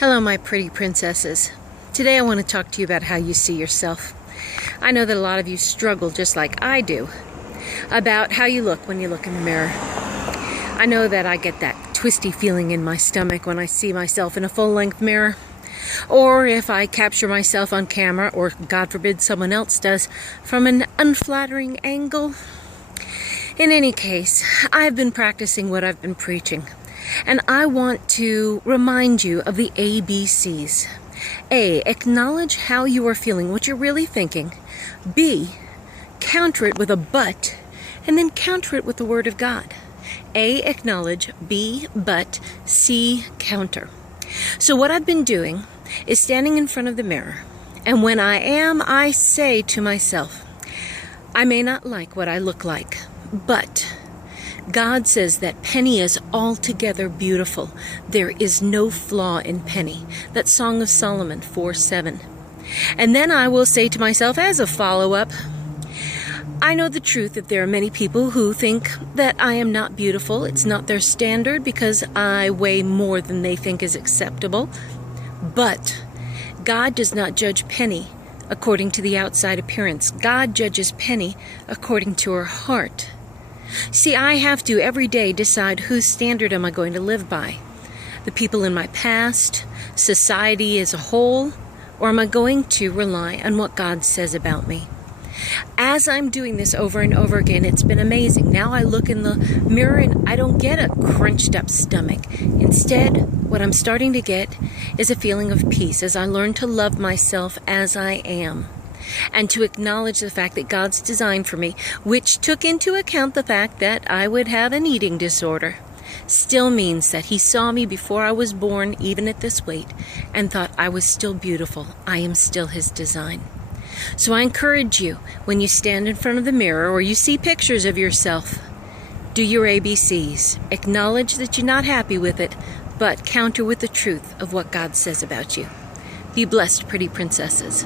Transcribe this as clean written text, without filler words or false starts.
Hello, my pretty princesses. Today I want to talk to you about how you see yourself. I know that a lot of you struggle just like I do about how you look when you look in the mirror. I know that I get that twisty feeling in my stomach when I see myself in a full-length mirror, or if I capture myself on camera, or God forbid someone else does, from an unflattering angle. In any case, I've been practicing what I've been preaching. And I want to remind you of the ABCs. A, acknowledge how you are feeling, what you're really thinking. B, counter it with a but, and then counter it with the Word of God. A, acknowledge. B, but. C, counter. So what I've been doing is standing in front of the mirror. And when I say to myself, I may not like what I look like, but God says that Penny is altogether beautiful. There is no flaw in Penny. That's Song of Solomon 4:7. And then I will say to myself as a follow-up, I know the truth that there are many people who think that I am not beautiful. It's not their standard because I weigh more than they think is acceptable. But God does not judge Penny according to the outside appearance. God judges Penny according to her heart. See, I have to every day decide whose standard am I going to live by? The people in my past, society as a whole, or am I going to rely on what God says about me? As I'm doing this over and over again, it's been amazing. Now I look in the mirror and I don't get a crunched up stomach. Instead, what I'm starting to get is a feeling of peace as I learn to love myself as I am. And to acknowledge the fact that God's design for me, which took into account the fact that I would have an eating disorder, still means that He saw me before I was born, even at this weight, and thought I was still beautiful. I am still His design. So I encourage you, when you stand in front of the mirror or you see pictures of yourself, do your ABCs. Acknowledge that you're not happy with it, but counter with the truth of what God says about you. Be blessed, pretty princesses.